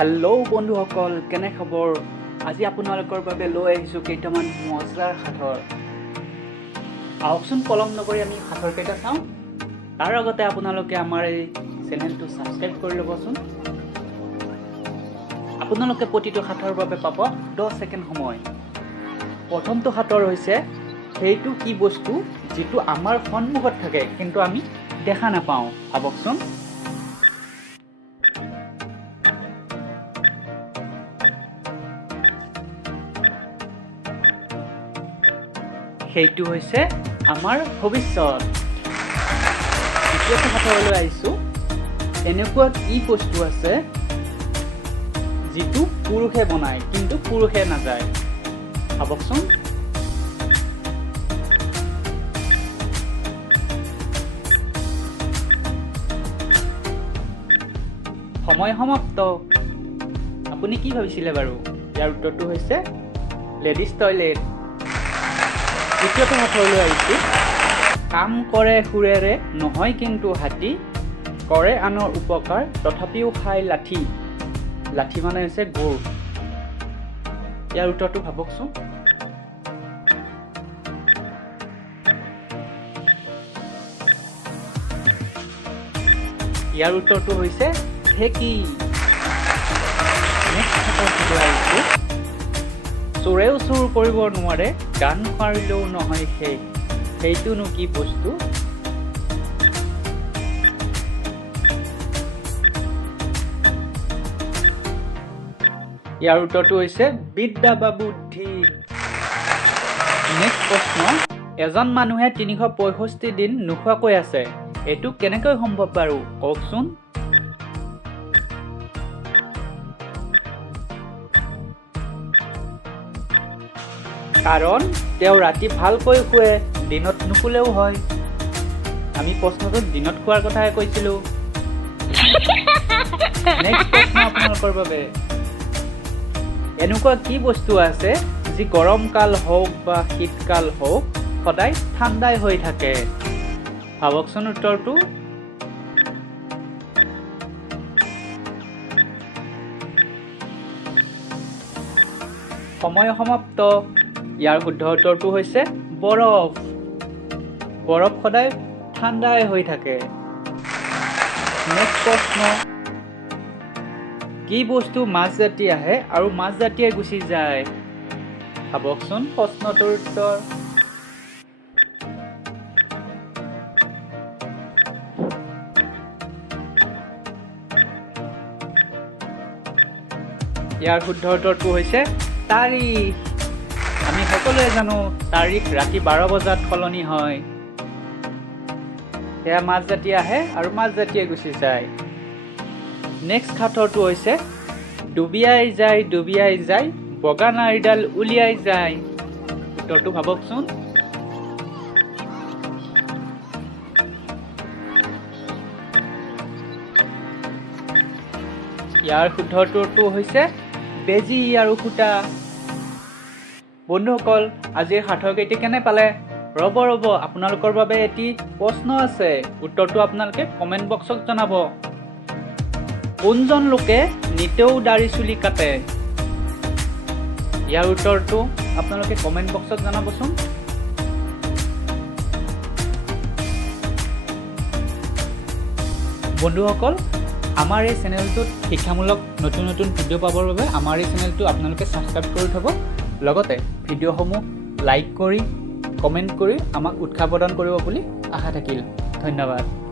Hello' বন্ধুসকল, কেনে খবৰ? আজি আপোনালোকৰ বাবে লৈ আহিছোঁ কেইটামান মজাৰ সাঁথৰ। আহকচোন পলম নকৰি আমি সাঁথৰ কেইটা চাওঁ। তাৰ আগতে আপোনালোকে আমাৰ এই চেনেলটো ছাবস্ক্ৰাইব কৰি ল'বচোন। আপোনালোকে প্ৰতিটো সাঁথৰ বাবে পাব 10 ছেকেণ্ড সময়। প্ৰথমটো সাঁথৰ হৈছে সেইটো কি বস্তু যিটো আমাৰ সন্মুখত থাকে কিন্তু আমি দেখা নাপাওঁ। ভাবকচোন। সেইটো হৈছে আমাৰ ভৱিষ্যত। দ্বিতীয়টো সাঁথৰলৈ আহিছোঁ। এনেকুৱা কি বস্তু আছে যিটো পুৰুষে বনায় কিন্তু পুৰুষে নাযায়? ভাবকচোন। সময় সমাপ্ত। আপুনি কি ভাবিছিলে বাৰু? ইয়াৰ উত্তৰটো হৈছে লেডিজ টয়লেট। তৃতীয়টো সাঁথৰলৈ আহিছোঁ। কাম কৰে সুৰেৰে নহয় কিন্তু হাতী, কৰে আনৰ উপকাৰ তথাপিও খাই লাঠি। লাঠি মানে হৈছে গৰুৰ। ইয়াৰ উত্তৰটো ভাবকচোন। ইয়াৰ উত্তৰটো হৈছে ঢেঁকী। চোৰেও চুৰ কৰিব নোৱাৰে, গান পাৰিলেও নহয় শেষ। সেইটোনো কি বস্তু? ইয়াৰ উত্তৰটো হৈছে বিদ্যা বা বুদ্ধি। নেক্সট প্ৰশ্ন। এজন মানুহে 365 দিন নোখোৱাকৈ আছে, এইটো কেনেকৈ সম্ভৱ বাৰু? কওকচোন। কাৰণ তেওঁ ৰাতি ভালকৈ শুৱে, দিনত নুশুলেও হয়। আমি প্ৰশ্নটোত দিনত খোৱাৰ কথাহে কৈছিলোঁ। নেক্সট প্ৰশ্ন আপোনালোকৰ বাবে। এনেকুৱা কি বস্তু আছে যি গৰম কাল হওক বা শীতকাল হওক সদায় ঠাণ্ডাই হৈ থাকে? ভাবকচোন উত্তৰটো। সময় সমাপ্ত। ইয়াৰ শুদ্ধ উত্তৰটো হৈছে বৰফ। বৰফ সদায় ঠাণ্ডাই হৈ থাকে। নেক্সট প্ৰশ্ন। কি বস্তু মাজৰাতি আহে আৰু মাজৰাতিয়ে গুচি যায়? ভাবকচোন প্ৰশ্নটোৰ উত্তৰ। ইয়াৰ শুদ্ধ উত্তৰটো হৈছে তাৰিখ। আমি সকলোৱে জানো তাৰিখ ৰাতি 12 বজাত সলনি হয়। সেয়া মাজৰাতি আহে আৰু মাজৰাতিয়ে গুচি যায়। নেক্সট সাঁথৰটো হৈছে ডুবিয়াই যায় বগা নাৰিডাল উলিয়াই যায়। উত্তৰটো ভাবকচোন। ইয়াৰ শুদ্ধ উত্তৰটো হৈছে বেজী আৰু সূতা। বন্ধুসকল, আজিৰ সাঁথৰকেইটি কেনে পালে? ৰ'ব আপোনালোকৰ বাবে এটি প্ৰশ্ন আছে। উত্তৰটো আপোনালোকে কমেণ্ট বক্সত জনাব। কোনজন লোকে নিতেও দাড়ি চুলি কাটে? ইয়াৰ উত্তৰটো আপোনালোকে কমেণ্ট বক্সত জনাবচোন। বন্ধুসকল, আমাৰ এই চেনেলটোত শিক্ষামূলক নতুন ভিডিঅ' পাবৰ বাবে আমাৰ এই চেনেলটো আপোনালোকে ছাবস্ক্ৰাইব কৰি থ'ব। লগতে ভিডিঅ'সমূহ লাইক কৰি কমেণ্ট কৰি আমাক উৎসাহ প্ৰদান কৰিব বুলি আশা থাকিল। ধন্যবাদ।